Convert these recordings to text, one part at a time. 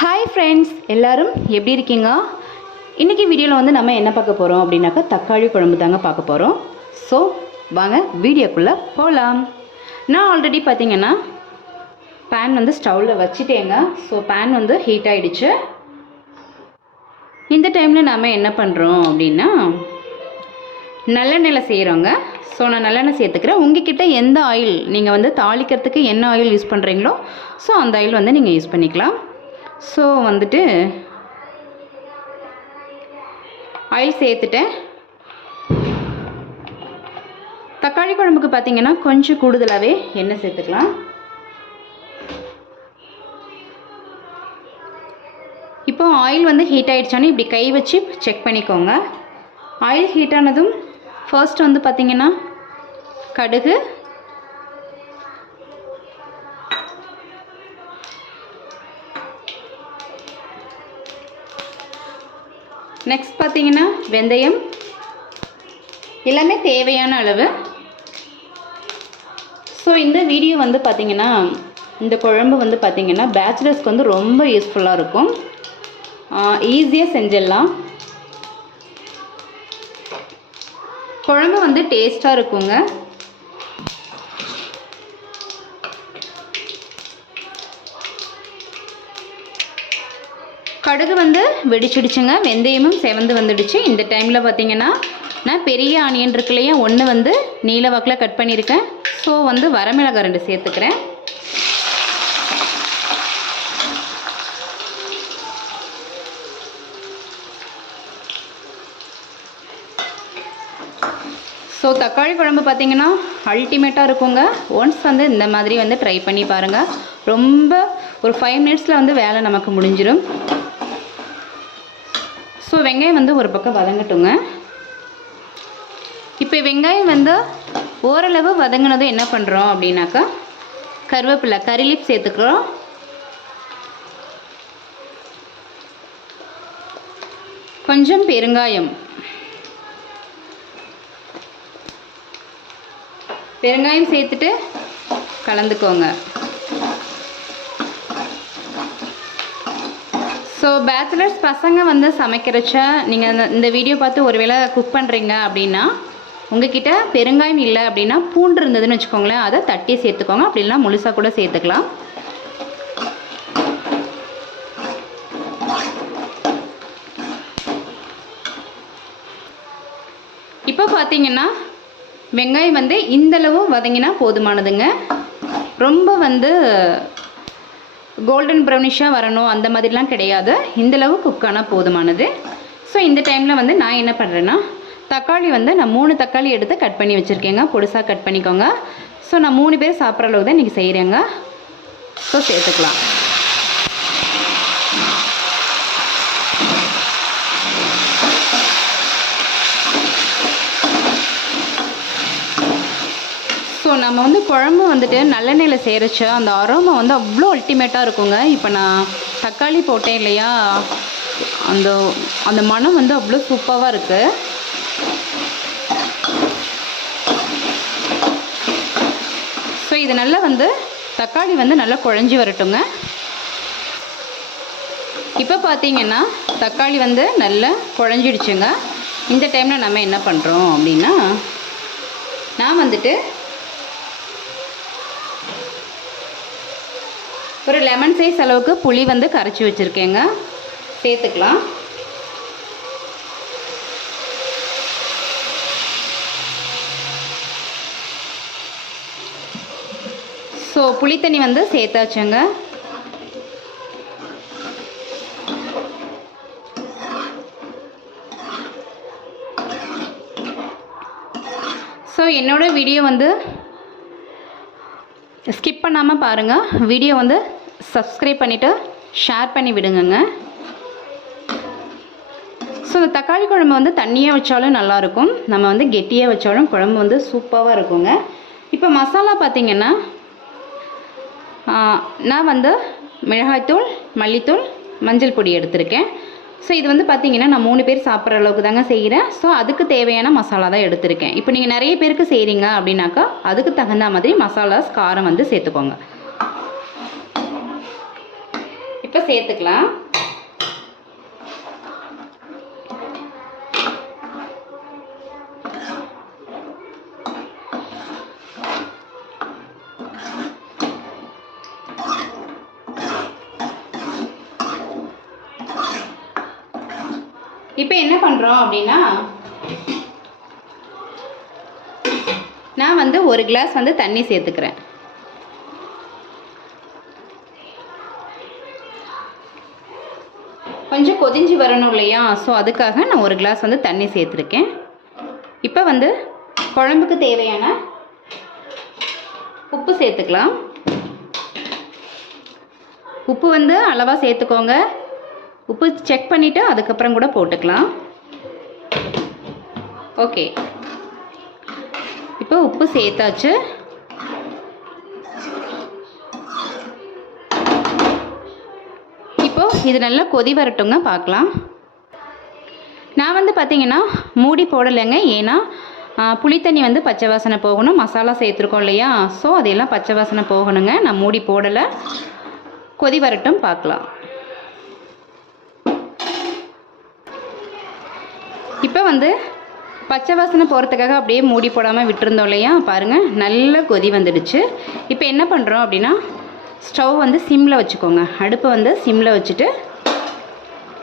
Hi friends எல்லோரும் எப்படி இருக்கீங்க? இன்றைக்கி வீடியோவில் வந்து நம்ம என்ன பார்க்க போகிறோம் அப்படின்னாக்கா தக்காளி குழம்பு தாங்க பார்க்க போகிறோம் ஸோ வாங்க வீடியோக்குள்ளே போகலாம் நான் ஆல்ரெடி பார்த்தீங்கன்னா பேன் வந்து ஸ்டவ்வில் வச்சுட்டேங்க. ஸோ பேன் வந்து ஹீட் ஆகிடுச்சு இந்த டைமில் நாம் என்ன பண்ணுறோம் அப்படின்னா நல்லெண்ணெயில் செய்கிறோங்க ஸோ நான் நல்லெண்ணெய் சேர்த்துக்கிறேன். உங்ககிட்ட எந்த ஆயில் நீங்கள் வந்து தாளிக்கிறதுக்கு என்ன ஆயில் யூஸ் பண்ணுறீங்களோ ஸோ அந்த ஆயில் வந்து நீங்கள் யூஸ் பண்ணிக்கலாம். ஸோ வந்துட்டு ஆயில் சேர்த்துட்டேன். தக்காளி குழம்புக்கு பார்த்தீங்கன்னா கொஞ்சம் கூடுதலாகவே எண்ணெய் சேர்த்துக்கலாம். இப்போ ஆயில் வந்து ஹீட் ஆகிடுச்சானே இப்படி கை வச்சு செக் பண்ணிக்கோங்க. ஆயில் ஹீட் ஆனதும் ஃபர்ஸ்ட் வந்து பார்த்திங்கன்னா கடுகு நெக்ஸ்ட் பார்த்தீங்கன்னா வெந்தயம். எல்லாமே தேவையான அளவு. ஸோ இந்த வீடியோ வந்து பார்த்தீங்கன்னா இந்த குழம்பு வந்து பார்த்தீங்கன்னா பேச்சுலர்ஸ்க்கு வந்து ரொம்ப யூஸ்ஃபுல்லாக இருக்கும். ஈஸியாக செஞ்சிடலாம். குழம்பு வந்து டேஸ்ட்டாக இருக்குங்க. கடுகு வந்து வெடிச்சிடுச்சுங்க. வெந்தயமும் செவந்து வந்துடுச்சு. இந்த டைமில் பார்த்தீங்கன்னா நான் பெரிய ஆனியன் இருக்கு இல்லையா ஒன்று வந்து நீல வாக்கில் கட் பண்ணியிருக்கேன். ஸோ வந்து வரமிளகாய் ரெண்டு சேர்த்துக்கிறேன். ஸோ தக்காளி குழம்பு பார்த்தீங்கன்னா அல்டிமேட்டாக இருக்குங்க. ஒன்ஸ் வந்து இந்த மாதிரி வந்து ட்ரை பண்ணி பாருங்கள் ரொம்ப ஒரு ஃபைவ் மினிட்ஸில் வந்து வேலை நமக்கு முடிஞ்சிடும் ஸோ வெங்காயம் வந்து ஒரு பக்கம் வதங்கட்டுங்க. இப்போ வெங்காயம் வந்து ஓரளவு வதங்கினதும் என்ன பண்ணுறோம் அப்படின்னாக்கா கருவேப்பிலை கறி லீஃப் சேர்த்துக்கிறோம். கொஞ்சம் பெருங்காயம். பெருங்காயம் சேர்த்துட்டு கலந்துக்கோங்க. ஸோ பேச்சுலர்ஸ் பசங்க வந்து சமைக்கிறச்ச நீங்கள் இந்த இந்த வீடியோ பார்த்து ஒருவேளை குக் பண்ணுறீங்க அப்படின்னா உங்ககிட்ட பெருங்காயம் இல்லை அப்படின்னா பூண்டு இருந்ததுன்னு வச்சுக்கோங்களேன் அதை தட்டி சேர்த்துக்கோங்க. அப்படி இல்லைனா முழுசாக கூட சேர்த்துக்கலாம். இப்போ பார்த்தீங்கன்னா வெங்காயம் வந்து இந்தளவு வதங்கினா போதுமானதுங்க. ரொம்ப வந்து கோல்டன் ப்ரௌனிஷாக வரணும். அந்த மாதிரிலாம் கிடையாது. இந்தளவு குக்கானால் போதுமானது. ஸோ இந்த டைமில் வந்து நான் என்ன பண்ணுறேன்னா தக்காளி வந்து நான் மூணு தக்காளி எடுத்து கட் பண்ணி வச்சுருக்கேங்க. பொடிசாக கட் பண்ணிக்கோங்க. ஸோ நான் மூணு பேர் சாப்பிட்ற அளவுக்கு தான் இன்றைக்கி செய்கிறேங்க ஸோ சேர்த்துக்கலாம் ஸோ நம்ம வந்து குழம்பு வந்துட்டு நல்லெண்ணெயில் செய்கிறச்ச அந்த அரோமா வந்து அவ்வளோ அல்டிமேட்டாக இருக்குங்க. இப்போ நான் தக்காளி போட்டேன் இல்லையா? அந்த அந்த மனம் வந்து அவ்வளோ சூப்பராக இருக்குது ஸோ இது நல்லா வந்து தக்காளி வந்து நல்லா குழஞ்சி வரட்டுங்க. இப்போ பார்த்தீங்கன்னா தக்காளி வந்து நல்லா குழஞ்சிடுச்சுங்க. இந்த டைமில் நம்ம என்ன பண்ணுறோம் அப்படின்னா நான் வந்துட்டு ஒரு லெமன் சைஸ் அளவுக்கு புளி வந்து கரைச்சி வச்சுருக்கேங்க. சேர்த்துக்கலாம். ஸோ புளித்தண்ணி வந்து சேர்த்தாச்சுங்க. ஸோ என்னோடய வீடியோ வந்து ஸ்கிப் பண்ணாமல் பாருங்கள் வீடியோ வந்து சப்ஸ்கிரைப் பண்ணிவிட்டு ஷேர் பண்ணி விடுங்கங்க. ஸோ இந்த தக்காளி குழம்பு வந்து தண்ணியாக வச்சாலும் நல்லாயிருக்கும். நம்ம வந்து கெட்டியாக வச்சாலும் குழம்பு வந்து சூப்பராக இருக்குங்க. இப்போ மசாலா பார்த்திங்கன்னா நான் வந்து மிளகாய்த்தூள் மல்லித்தூள் மஞ்சள் பொடி எடுத்திருக்கேன். ஸோ இது வந்து பார்த்திங்கன்னா நான் மூணு பேர் சாப்பிட்ற அளவுக்கு தாங்க செய்கிறேன் ஸோ அதுக்கு தேவையான மசாலா தான் எடுத்திருக்கேன். இப்போ நீங்கள் நிறைய பேருக்கு செய்கிறீங்க அப்படின்னாக்கா அதுக்கு தகுந்த மாதிரி மசாலாஸ் காரம் வந்து சேர்த்துக்கோங்க. இப்போ சேர்த்துக்கலாம். இப்போ என்ன பண்ணுறோம் அப்படின்னா நான் வந்து ஒரு கிளாஸ் வந்து தண்ணி சேர்த்துக்கிறேன். கொஞ்சம் கொதிஞ்சு வரணும் இல்லையா? ஸோ அதுக்காக நான் ஒரு கிளாஸ் வந்து தண்ணி சேர்த்துருக்கேன். இப்போ வந்து குழம்புக்கு தேவையான உப்பு சேர்த்துக்கலாம். உப்பு வந்து அளவாக சேர்த்துக்கோங்க. உப்பு செக் பண்ணிவிட்டு அதுக்கப்புறம் கூட போட்டுக்கலாம். ஓகே இப்போ உப்பு சேர்த்தாச்சு. இது நல்லா கொதி வரட்டுங்க பார்க்கலாம். நான் வந்து பார்த்தீங்கன்னா மூடி போடலைங்க. ஏன்னா புளித்தண்ணி வந்து பச்சை வாசனை போகணும். மசாலா சேர்த்துருக்கோம் இல்லையா? ஸோ அதையெல்லாம் பச்சை வாசனை போகணுங்க. நான் மூடி போடலை. கொதி வரட்டும் பார்க்கலாம். இப்போ வந்து பச்சை வாசனை போகிறதுக்காக அப்படியே மூடி போடாமல் விட்டுருந்தோம் இல்லையா? பாருங்கள் நல்ல கொதி வந்துடுச்சு. இப்போ என்ன பண்ணுறோம் அப்படின்னா ஸ்டவ் வந்து சிம்மில் வச்சுக்கோங்க. அடுப்பை வந்து சிம்மில் வச்சுட்டு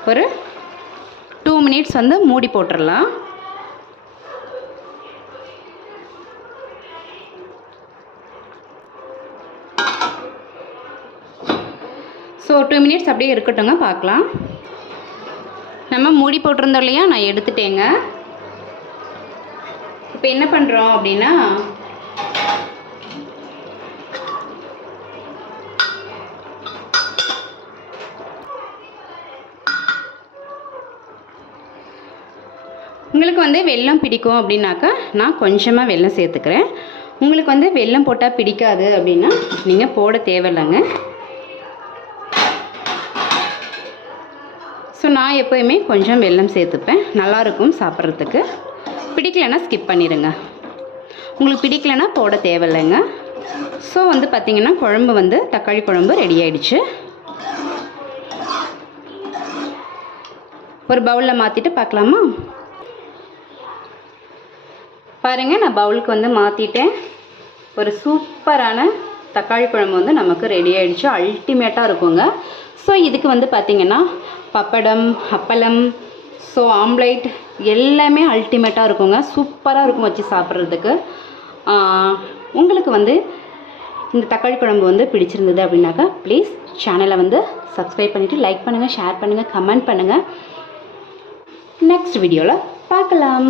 ஒரு டூ மினிட்ஸ் வந்து மூடி போட்டுடலாம் ஸோ டூ மினிட்ஸ் அப்படியே இருக்கட்டுங்க பார்க்கலாம். நம்ம மூடி போட்டிருந்தோம் இல்லையா? நான் எடுத்துட்டேங்க. இப்போ என்ன பண்ணுறோம் அப்படின்னா உங்களுக்கு வந்து வெள்ளம் பிடிக்கும் அப்படின்னாக்கா நான் கொஞ்சமாக வெள்ளம் சேர்த்துக்கிறேன். உங்களுக்கு வந்து வெள்ளம் போட்டால் பிடிக்காது அப்படின்னா நீங்கள் போட தேவையில்லைங்க. ஸோ நான் எப்போயுமே கொஞ்சம் வெள்ளம் சேர்த்துப்பேன். நல்லாயிருக்கும் சாப்பிட்றதுக்கு. பிடிக்கலைன்னா ஸ்கிப் பண்ணிடுங்க. உங்களுக்கு பிடிக்கலைன்னா போட தேவையில்லைங்க. ஸோ வந்து பார்த்திங்கன்னா குழம்பு வந்து தக்காளி குழம்பு ரெடி ஆயிடுச்சு. ஒரு பவுலில் மாற்றிட்டு பார்க்கலாமா? பாருங்கள் நான் பவுலுக்கு வந்து மாற்றிட்டேன் ஒரு சூப்பரான தக்காளி குழம்பு வந்து நமக்கு ரெடி ஆகிடுச்சு அல்டிமேட்டாக இருக்குங்க. ஸோ இதுக்கு வந்து பார்த்திங்கன்னா பப்படம் அப்பளம் ஸோ ஆம்லைட் எல்லாமே அல்டிமேட்டாக இருக்குங்க. சூப்பராக இருக்கும் வச்சு சாப்பிட்றதுக்கு. உங்களுக்கு வந்து இந்த தக்காளி குழம்பு வந்து பிடிச்சிருந்தது அப்படின்னாக்கா ப்ளீஸ் சேனலை வந்து சப்ஸ்கிரைப் பண்ணிவிட்டு லைக் பண்ணுங்கள் ஷேர் பண்ணுங்கள் கமெண்ட் பண்ணுங்கள் நெக்ஸ்ட் வீடியோவில் பார்க்கலாம்.